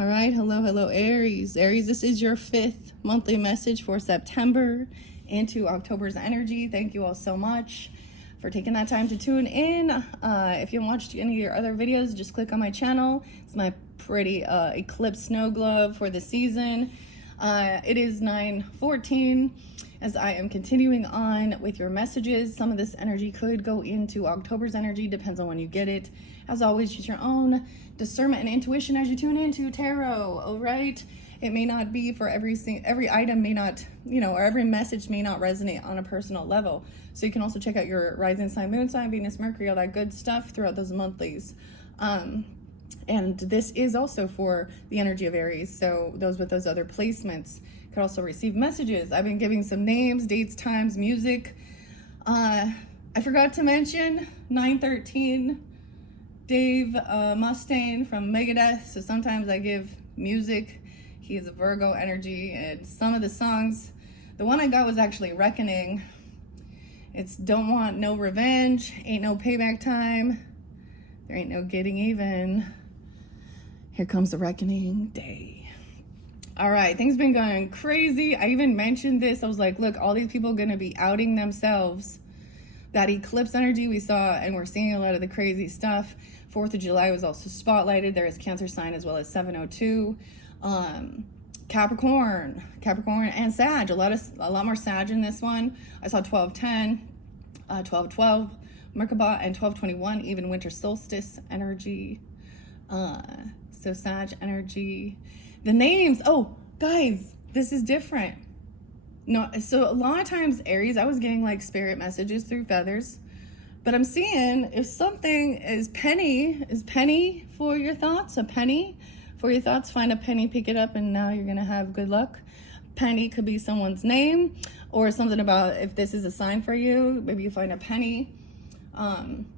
All right, hello, Aries. Aries, this is your 5th monthly message for September into October's energy. Thank you all so much for taking that time to tune in. If you haven't watched any of your other videos, just click on my channel. It's my pretty eclipse snow globe for the season. It is 9:14 as I am continuing on with your messages. Some of this energy could go into October's energy, depends on when you get it. As always, use your own discernment and intuition as you tune into tarot, all right? It may not be for every item may not, or every message may not resonate on a personal level. So you can also check out your rising sign, moon sign, Venus, Mercury, all that good stuff throughout those monthlies. And this is also for the energy of Aries. So those with those other placements could also receive messages. I've been giving some names, dates, times, music. I forgot to mention 913 Dave Mustaine from Megadeth. So sometimes I give music. He is a Virgo energy, and some of the songs, the one I got was actually Reckoning. It's Don't Want No Revenge, Ain't No Payback Time, There Ain't No Getting Even, Here Comes the Reckoning Day. All right, things been going crazy. I even mentioned this. I was like, look, all these people are going to be outing themselves. That eclipse energy we saw, and we're seeing a lot of the crazy stuff. 4th of July was also spotlighted. There is Cancer sign as well as 702. Capricorn and Sag. A lot more Sag in this one. I saw 1210, 1212, Merkaba, and 1221, even winter solstice energy. So Sag energy. The names, oh guys, this is different. No, so a lot of times Aries, I was getting like spirit messages through feathers, but I'm seeing if something is penny for your thoughts, a penny for your thoughts, find a penny, pick it up, and now you're gonna have good luck. Penny could be someone's name or something about if this is a sign for you, maybe you find a penny.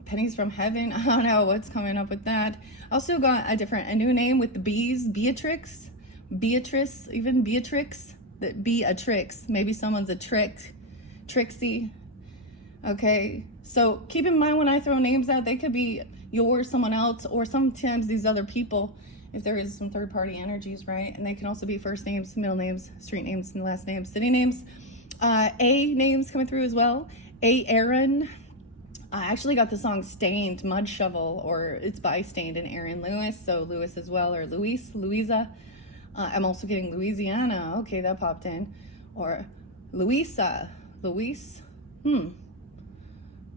Pennies from heaven. I don't know what's coming up with that. Also got a new name with the B's, Beatrix, even Beatrix. Beatrix. Maybe someone's a Trixie. Okay, so keep in mind when I throw names out, they could be yours, someone else, or sometimes these other people, if there is some third-party energies, right? And they can also be first names, middle names, street names, and last names, city names. A names coming through as well. A. Aaron. I actually got the song Stained, Mud Shovel, or it's by Stained and Aaron Lewis, so Lewis as well, or Louisa. I'm also getting Louisiana. Okay, that popped in. Or Louisa. Louise?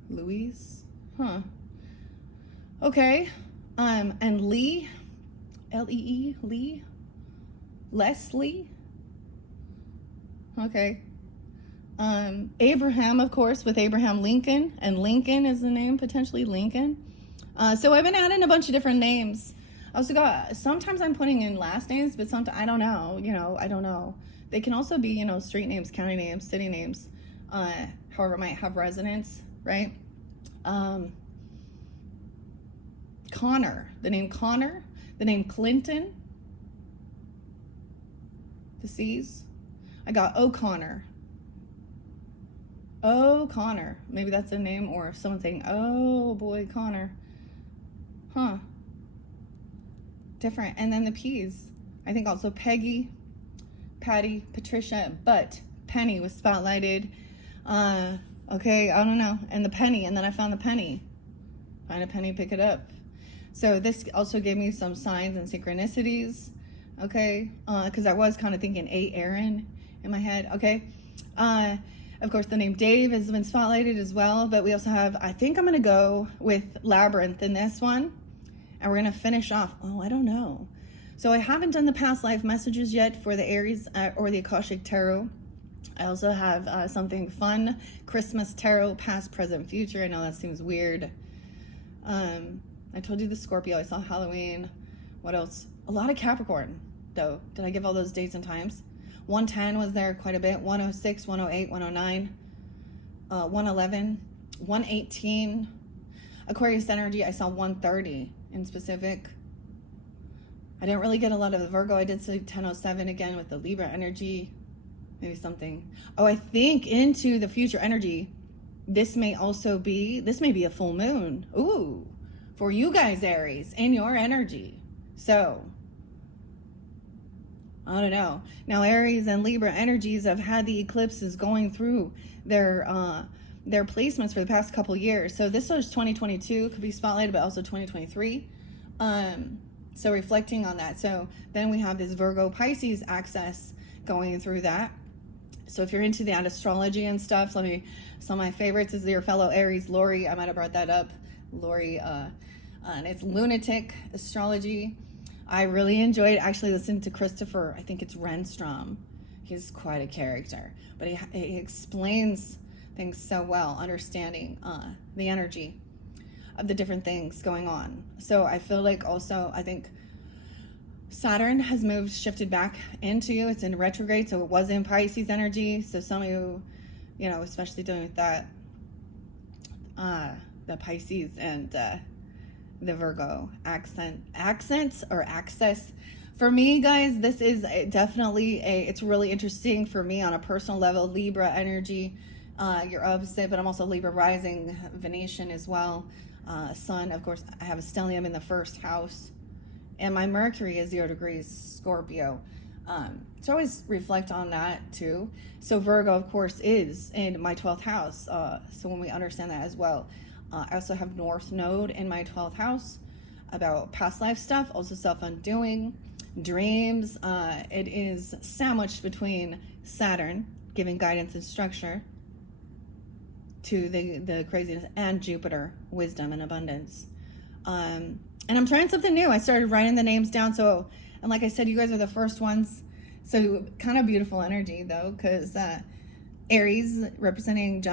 Louise? Huh. Okay. And Lee. L-E-E? Lee? Leslie? Okay. Abraham, of course, with Abraham Lincoln. And Lincoln is the name, potentially Lincoln. So I've been adding a bunch of different names. I also got, sometimes I'm putting in last names, but sometimes, I don't know, I don't know. They can also be, street names, county names, city names, however it might have resonance, right? Connor, the name Clinton, the C's. I got O'Connor, maybe that's a name, or someone saying, oh boy, Connor, huh? Different. And then the P's, I think also Peggy, Patty, Patricia, but Penny was spotlighted. Okay, I don't know. And the penny, and then I found the penny. Find a penny, pick it up. So this also gave me some signs and synchronicities. Okay, because I was kind of thinking A. Aaron in my head. Okay, of course the name Dave has been spotlighted as well, but we also have, I think I'm gonna go with Labyrinth in this one. And we're going to finish off. Oh, I don't know. So I haven't done the past life messages yet for the Aries or the Akashic Tarot. I also have something fun. Christmas Tarot, past, present, future. I know that seems weird. I told you the Scorpio. I saw Halloween. What else? A lot of Capricorn, though. Did I give all those dates and times? 110 was there quite a bit. 106, 108, 109, 111, 118. Aquarius energy, I saw 130 in specific. I didn't really get a lot of the Virgo. I did see 1007 again with the Libra energy. Maybe something. Oh, I think into the future energy, this may be a full moon. Ooh, for you guys, Aries, in your energy. So I don't know. Now Aries and Libra energies have had the eclipses going through their placements for the past couple years. So this was 2022, could be spotlighted, but also 2023. So reflecting on that. So then we have this Virgo Pisces access going through that. So if you're into that astrology and stuff, some of my favorites is your fellow Aries, Lori. I might have brought that up. Lori, and it's lunatic astrology. I really enjoyed actually listening to Christopher. I think it's Renstrom. He's quite a character, but he explains things so well, understanding the energy of the different things going on. So I feel like also, I think Saturn has shifted back into you. It's in retrograde, so it was in Pisces energy. So some of you, especially dealing with that, the Pisces and the Virgo accents or access. For me, guys, this is definitely it's really interesting for me on a personal level. Libra energy, you're opposite, but I'm also Libra rising, Venetian as well. Sun, of course, I have a stellium in the first house, and my Mercury is 0 degrees Scorpio. So I always reflect on that too. So Virgo, of course, is in my 12th house. So when we understand that as well. I also have North Node in my 12th house about past life stuff, also self-undoing, dreams. It is sandwiched between Saturn, giving guidance and structure to the craziness, and Jupiter, wisdom and abundance. And I'm trying something new. I started writing the names down. So, and like I said, you guys are the first ones. So kind of beautiful energy though, because Aries representing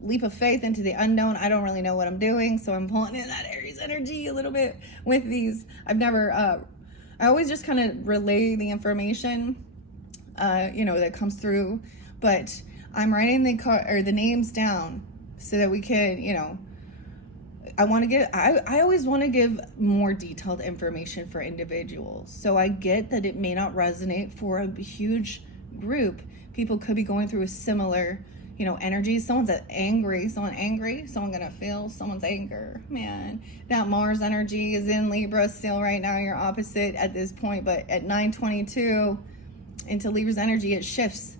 leap of faith into the unknown. I don't really know what I'm doing, so I'm pulling in that Aries energy a little bit with these. I always just kind of relay the information, that comes through, but I'm writing the names down so that we can, I always want to give more detailed information for individuals. So I get that it may not resonate for a huge group. People could be going through a similar, energy. Someone gonna feel someone's anger. Man, that Mars energy is in Libra still right now. You're opposite at this point, but at 9/22 into Libra's energy, it shifts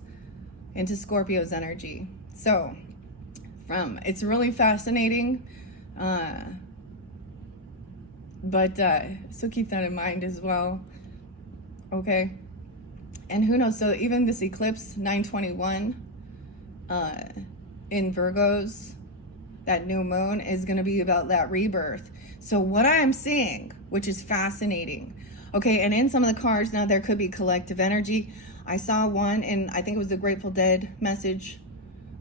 into Scorpio's energy. So it's really fascinating. But so keep that in mind as well. Okay. And who knows, so even this eclipse 9/21 in Virgos, that new moon is going to be about that rebirth. So what I'm seeing, which is fascinating, okay, and in some of the cards now there could be collective energy. I saw one, and I think it was the Grateful Dead message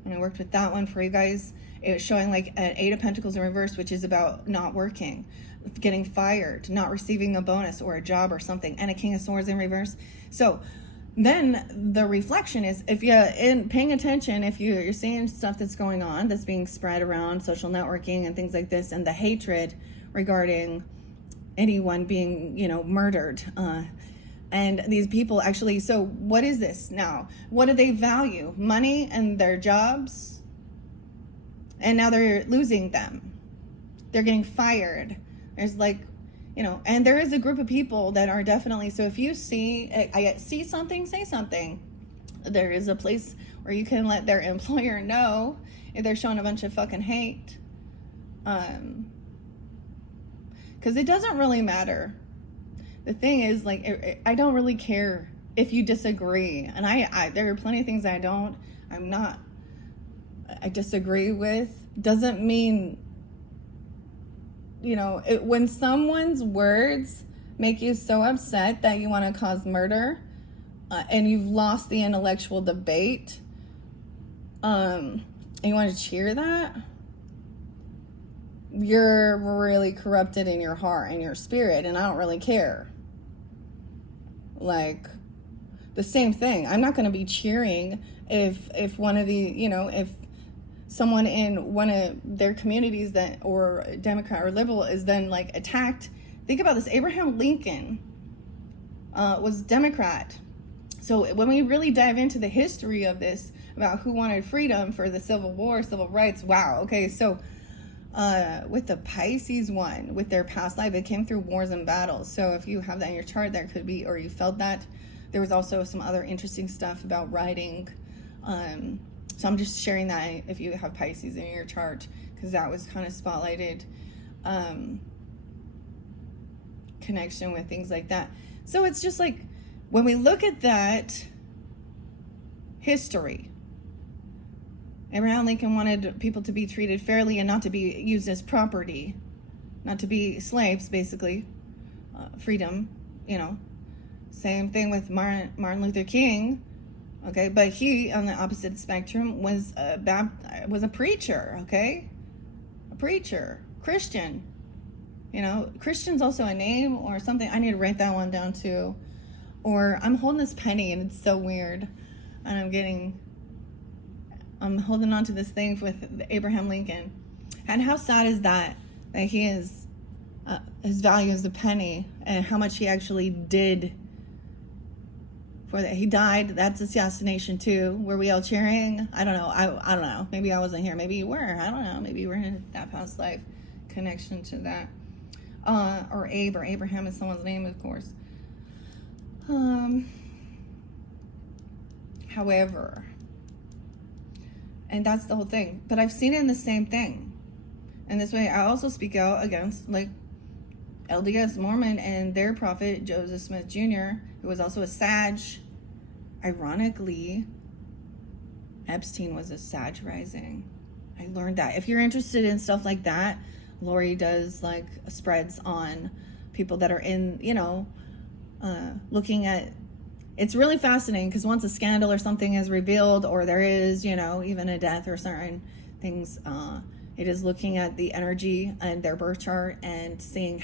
when I worked with that one for you guys. It was showing like an 8 of Pentacles in reverse, which is about not working, getting fired, not receiving a bonus or a job or something, and a King of Swords in reverse. So then the reflection is, if you're paying attention, if you're seeing stuff that's going on, that's being spread around social networking and things like this, and the hatred regarding anyone being, murdered, and these people actually, so what is this now? What do they value? Money and their jobs? And now they're losing them. They're getting fired. There's and there is a group of people that are definitely, so if you see something, say something. There is a place where you can let their employer know if they're showing a bunch of fucking hate. Because it doesn't really matter. The thing is, I don't really care if you disagree. And there are plenty of things I disagree with. Doesn't mean, when someone's words make you so upset that you want to cause murder, and you've lost the intellectual debate, and you want to cheer that, you're really corrupted in your heart and your spirit, and I don't really care. The same thing. I'm not going to be cheering if one of the, if someone in one of their communities or Democrat or liberal is then attacked. Think about this. Abraham Lincoln was Democrat. So when we really dive into the history of this, about who wanted freedom for the Civil War, civil rights, wow. Okay, so with the Pisces one, with their past life, it came through wars and battles. So if you have that in your chart, there could be, or you felt that there was also some other interesting stuff about writing. So I'm just sharing that if you have Pisces in your chart, because that was kind of spotlighted, connection with things like that. So it's just like, when we look at that history, Abraham Lincoln wanted people to be treated fairly and not to be used as property, not to be slaves, basically. Freedom, you know. Same thing with Martin Luther King. Okay, but he, on the opposite spectrum, was a preacher. Okay, a preacher, Christian. You know, Christian's also a name or something. I need to write that one down too. Or I'm holding this penny and it's so weird, and I'm holding on to this thing with Abraham Lincoln. And how sad is that he is, his value is a penny, and how much he actually did for that. He died. That's assassination too. Were we all cheering? I don't know. I don't know. Maybe I wasn't here. Maybe you were. I don't know. Maybe you were in that past life connection to that. Or Abe or Abraham is someone's name, of course. However, and that's the whole thing. But I've seen it in the same thing. And this way, I also speak out against, like, LDS Mormon and their prophet, Joseph Smith Jr., who was also a Sag. Ironically, Epstein was a Sag rising. I learned that. If you're interested in stuff like that, Lori does, like, spreads on people that are in, you know, looking at, it's really fascinating, because once a scandal or something is revealed, or there is, you know, even a death or certain things, it is looking at the energy and their birth chart and seeing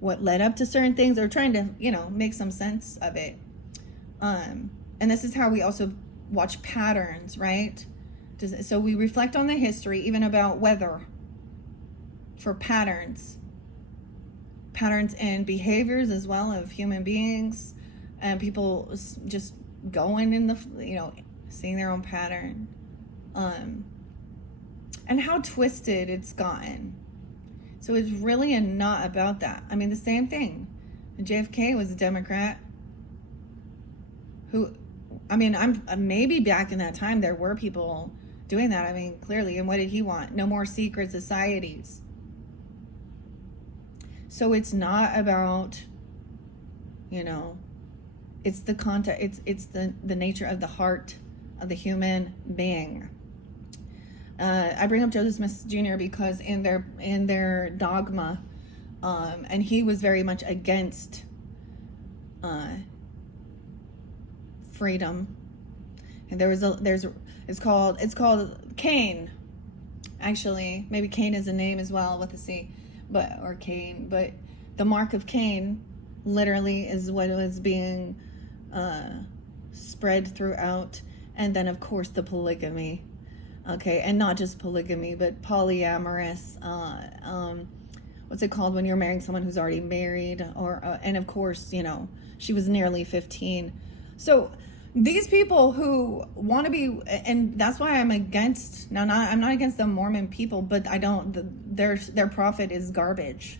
what led up to certain things, or trying to, you know, make some sense of it. And this is how we also watch patterns, right? So we reflect on the history, even about weather, for patterns in behaviors as well of human beings, and people just going in the, you know, seeing their own pattern, and how twisted it's gotten. So it's really not about that. I mean, the same thing. JFK was a Democrat who, I mean, maybe back in that time there were people doing that. I mean, clearly. And what did he want? No more secret societies. So it's not about, you know, it's the content, it's the nature of the heart of the human being. I bring up Joseph Smith Jr. because in their dogma, and he was very much against freedom. And it's called Cain. Actually, maybe Cain is a name as well with a C, or Cain. But the mark of Cain literally is what was being spread throughout. And then, of course, the polygamy. Okay, and not just polygamy, but polyamorous. What's it called when you're marrying someone who's already married? Or and of course, you know, she was nearly 15. So these people who want to be, and that's why I'm against. I'm not against the Mormon people, but I don't. Their prophet is garbage.